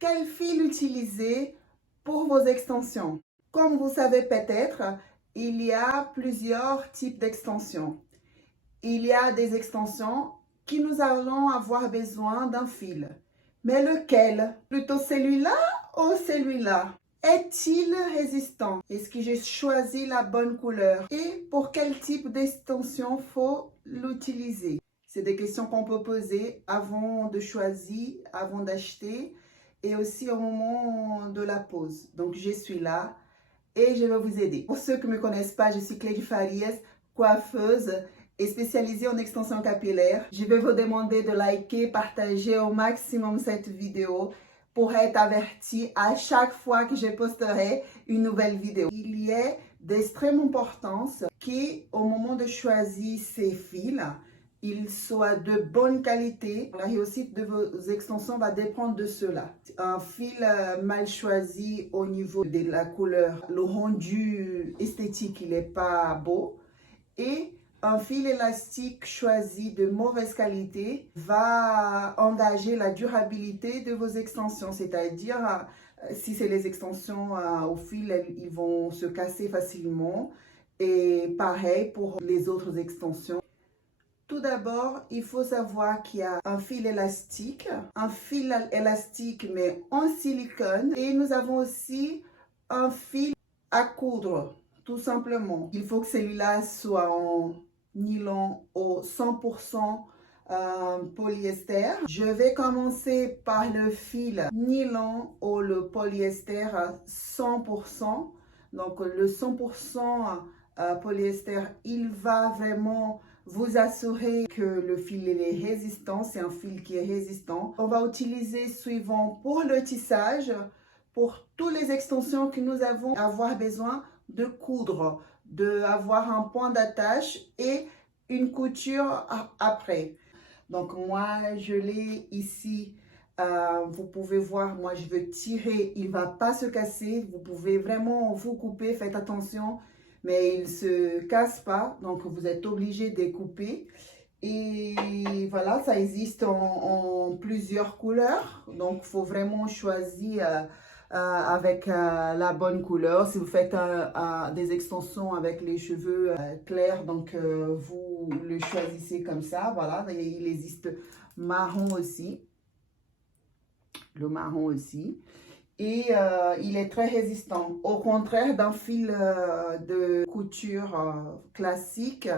Quel fil utiliser pour vos extensions? Comme vous savez peut-être, il y a plusieurs types d'extensions. Il y a des extensions qui nous allons avoir besoin d'un fil. Mais lequel? Plutôt celui-là ou celui-là? Est-il résistant? Est-ce que j'ai choisi la bonne couleur? Et pour quel type d'extension faut l'utiliser? C'est des questions qu'on peut poser avant de choisir, avant d'acheter et aussi au moment de la pause. Donc, je suis là et je vais vous aider. Pour ceux qui ne me connaissent pas, je suis Clélie Farias, coiffeuse et spécialisée en extension capillaire. Je vais vous demander de liker, partager au maximum cette vidéo pour être averti à chaque fois que je posterai une nouvelle vidéo. Il y a d'extrême importance qu'au moment de choisir ces fils, ils soient de bonne qualité. La réussite de vos extensions va dépendre de cela. Un fil mal choisi au niveau de la couleur, le rendu esthétique, il n'est pas beau. Et un fil élastique choisi de mauvaise qualité va engager la durabilité de vos extensions. C'est-à-dire, si c'est les extensions au fil, ils vont se casser facilement. Et pareil pour les autres extensions. Tout d'abord, il faut savoir qu'il y a un fil élastique mais en silicone. Et nous avons aussi un fil à coudre, tout simplement. Il faut que celui-là soit en nylon au 100% polyester. Je vais commencer par le fil nylon ou le polyester à 100%. Donc le 100% polyester, il va vraiment vous assurer que le fil est résistant, c'est un fil qui est résistant. On va utiliser suivant pour le tissage, pour toutes les extensions que nous avons avoir besoin de coudre, d'avoir un point d'attache et une couture après. Donc moi je l'ai ici, vous pouvez voir, moi je veux tirer, il ne va pas se casser, vous pouvez vraiment vous couper, faites attention, mais il ne se casse pas, donc vous êtes obligé de couper. Et voilà, ça existe en plusieurs couleurs, donc il faut vraiment choisir avec la bonne couleur. Si vous faites des extensions avec les cheveux clairs, donc vous le choisissez comme ça, voilà. Il existe marron aussi, le marron aussi. Et il est très résistant. Au contraire d'un fil de couture classique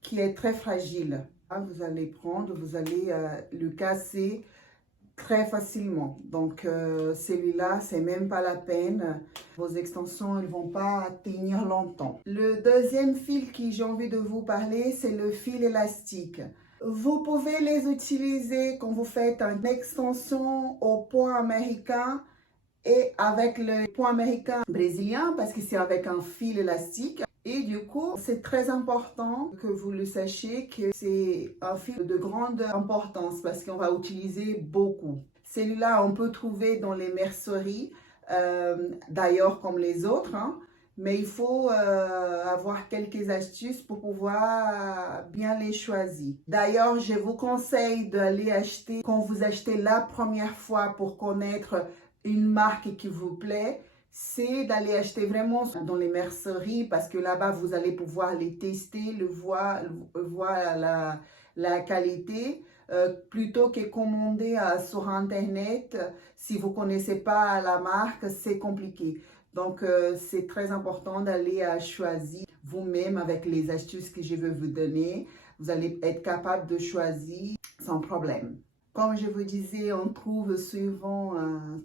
qui est très fragile. Vous allez prendre, vous allez le casser très facilement. Donc celui-là, c'est même pas la peine. Vos extensions, elles vont pas tenir longtemps. Le deuxième fil que j'ai envie de vous parler, c'est le fil élastique. Vous pouvez les utiliser quand vous faites une extension au point américain et avec le point américain brésilien parce que c'est avec un fil élastique. Et du coup, c'est très important que vous le sachiez que c'est un fil de grande importance parce qu'on va utiliser beaucoup. Celui-là, on peut trouver dans les merceries, d'ailleurs comme les autres, hein, mais il faut avoir quelques astuces pour pouvoir bien les choisir. D'ailleurs, je vous conseille d'aller acheter, quand vous achetez la première fois pour connaître une marque qui vous plaît, c'est d'aller acheter vraiment dans les merceries parce que là-bas, vous allez pouvoir les tester, voir la qualité plutôt que commander sur Internet. Si vous ne connaissez pas la marque, c'est compliqué. Donc, c'est très important d'aller choisir vous-même avec les astuces que je vais vous donner. Vous allez être capable de choisir sans problème. Comme je vous disais, on trouve souvent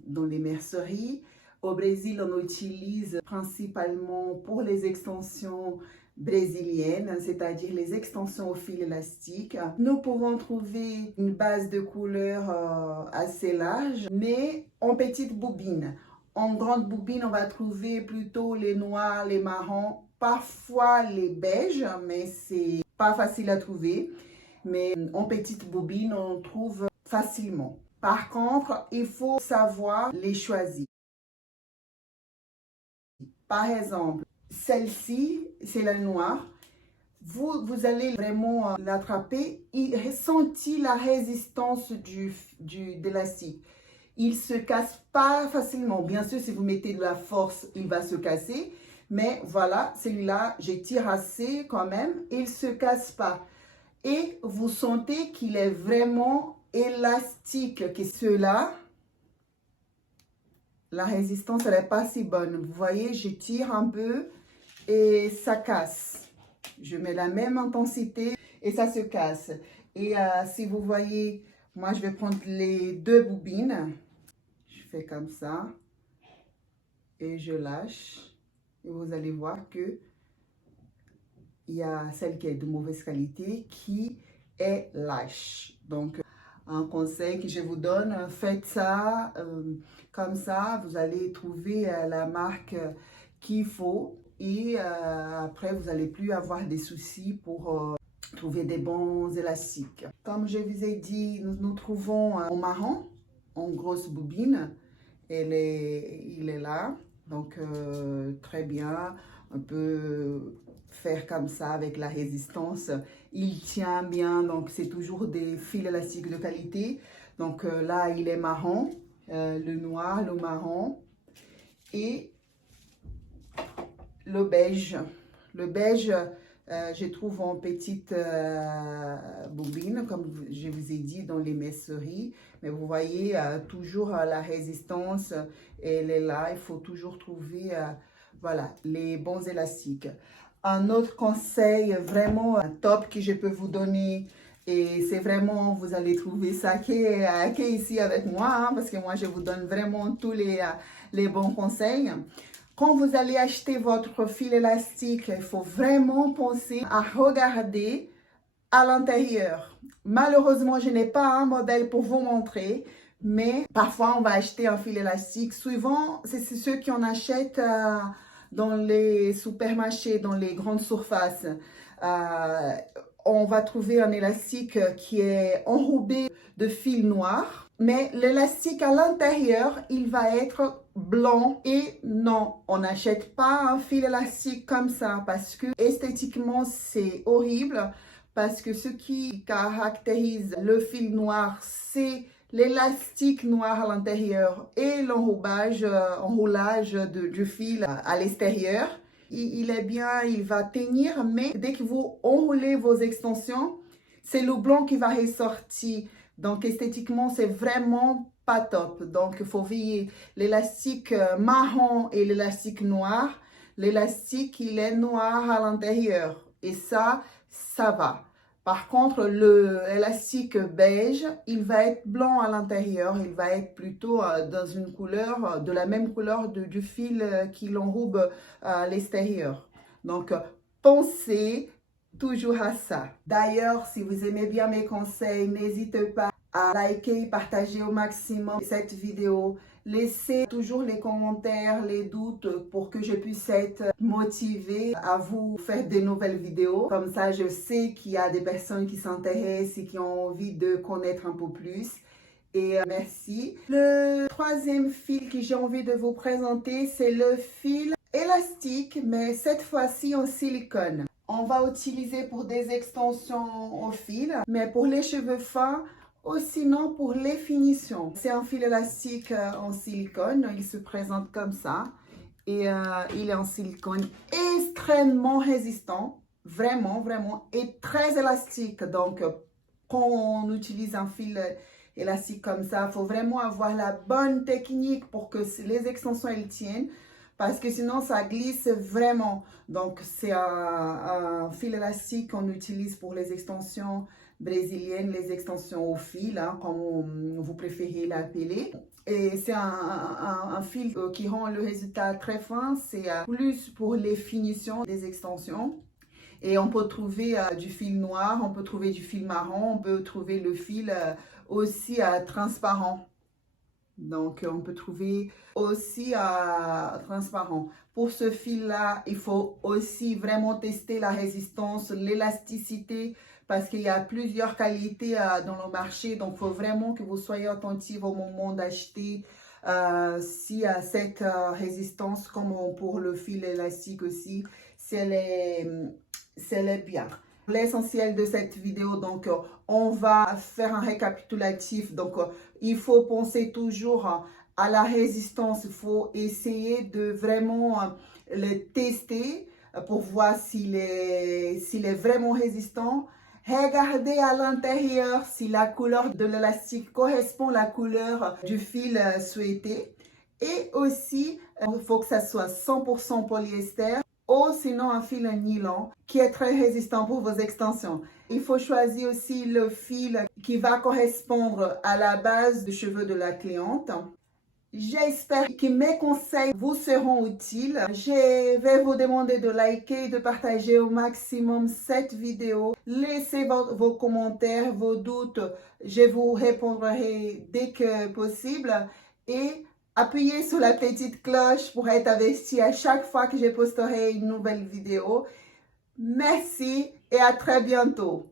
dans les merceries. Au Brésil, on utilise principalement pour les extensions brésiliennes, c'est-à-dire les extensions au fil élastique. Nous pouvons trouver une base de couleur assez large, mais en petites bobines. En grande bobine, on va trouver plutôt les noirs, les marrons, parfois les beiges, mais c'est pas facile à trouver. Mais en petite bobine, on trouve facilement. Par contre, il faut savoir les choisir. Par exemple, celle-ci, c'est la noire. Vous allez vraiment l'attraper et ressentir la résistance de l'élastique. il se casse pas facilement. Bien sûr, si vous mettez de la force, il va se casser. Mais voilà, celui-là, j'étire assez quand même. Il ne se casse pas. Et vous sentez qu'il est vraiment élastique. Que ceux-là, la résistance, elle n'est pas si bonne. Vous voyez, je tire un peu et ça casse. Je mets la même intensité et ça se casse. Et si vous voyez, moi, je vais prendre les deux bobines. Je fais comme ça et je lâche. Et vous allez voir que il y a celle qui est de mauvaise qualité qui est lâche. Donc, un conseil que je vous donne, faites ça comme ça. Vous allez trouver la marque qu'il faut et après, vous n'allez plus avoir des soucis pour trouver des bons élastiques. Comme je vous ai dit, nous trouvons en marron, en grosse bobine. Il est là, donc très bien. On peut faire comme ça avec la résistance. Il tient bien, donc c'est toujours des fils élastiques de qualité. Donc là, il est marron, le noir, le marron et le beige. Le beige, je trouve en petite bobine, comme je vous ai dit, dans les merceries. Mais vous voyez, toujours la résistance, elle est là. Il faut toujours trouver voilà, les bons élastiques. Un autre conseil vraiment top que je peux vous donner, et c'est vraiment, vous allez trouver ça qui est ici avec moi, hein, parce que moi, je vous donne vraiment tous les bons conseils. Quand vous allez acheter votre fil élastique, il faut vraiment penser à regarder à l'intérieur. Malheureusement, je n'ai pas un modèle pour vous montrer, mais parfois on va acheter un fil élastique. Souvent, c'est ceux qui en achètent dans les supermarchés, dans les grandes surfaces. On va trouver un élastique qui est enrobé de fil noir, mais l'élastique à l'intérieur, il va être blanc. Et non, on n'achète pas un fil élastique comme ça parce que esthétiquement, c'est horrible. Parce que ce qui caractérise le fil noir, c'est l'élastique noir à l'intérieur et l'enroulage du fil à l'extérieur. Il est bien, il va tenir, mais dès que vous enroulez vos extensions, c'est le blanc qui va ressortir. Donc, esthétiquement, c'est vraiment pas top. Donc, il faut veiller l'élastique marron et l'élastique noir. L'élastique, il est noir à l'intérieur. Et ça va. Par contre, l'élastique beige, il va être blanc à l'intérieur. Il va être plutôt dans une couleur, de la même couleur du fil qui l'enrobe à l'extérieur. Donc, pensez toujours à ça. D'ailleurs, si vous aimez bien mes conseils, n'hésitez pas à liker et partager au maximum cette vidéo. Laissez toujours les commentaires, les doutes pour que je puisse être motivée à vous faire de nouvelles vidéos. Comme ça, je sais qu'il y a des personnes qui s'intéressent et qui ont envie de connaître un peu plus. Et merci. Le troisième fil que j'ai envie de vous présenter, c'est le fil élastique, mais cette fois-ci en silicone. On va utiliser pour des extensions au fil, mais pour les cheveux fins, ou sinon pour les finitions. C'est un fil élastique en silicone, il se présente comme ça. Et il est en silicone extrêmement résistant, vraiment, vraiment, et très élastique. Donc, quand on utilise un fil élastique comme ça, il faut vraiment avoir la bonne technique pour que les extensions, elles tiennent. Parce que sinon, ça glisse vraiment. Donc, c'est un fil élastique qu'on utilise pour les extensions brésiliennes, les extensions au fil, hein, comme vous préférez l'appeler. Et c'est un fil qui rend le résultat très fin. C'est plus pour les finitions des extensions. Et on peut trouver du fil noir, on peut trouver du fil marron, on peut trouver le fil aussi transparent. Donc, on peut trouver aussi transparent. Pour ce fil-là, il faut aussi vraiment tester la résistance, l'élasticité, parce qu'il y a plusieurs qualités dans le marché. Donc, il faut vraiment que vous soyez attentif au moment d'acheter si cette résistance, comme pour le fil élastique aussi, si elle est bien. l'essentiel de cette vidéo. Donc, on va faire un récapitulatif. Donc, il faut penser toujours à la résistance. Il faut essayer de vraiment le tester pour voir s'il est vraiment résistant. Regardez à l'intérieur si la couleur de l'élastique correspond à la couleur du fil souhaité. Et aussi, il faut que ça soit 100% polyester ou sinon un fil nylon qui est très résistant pour vos extensions. Il faut choisir aussi le fil qui va correspondre à la base de cheveux de la cliente. J'espère que mes conseils vous seront utiles. Je vais vous demander de liker et de partager au maximum cette vidéo. Laissez vos commentaires, vos doutes. Je vous répondrai dès que possible. Et appuyez sur la petite cloche pour être averti à chaque fois que je posterai une nouvelle vidéo. Merci et à très bientôt.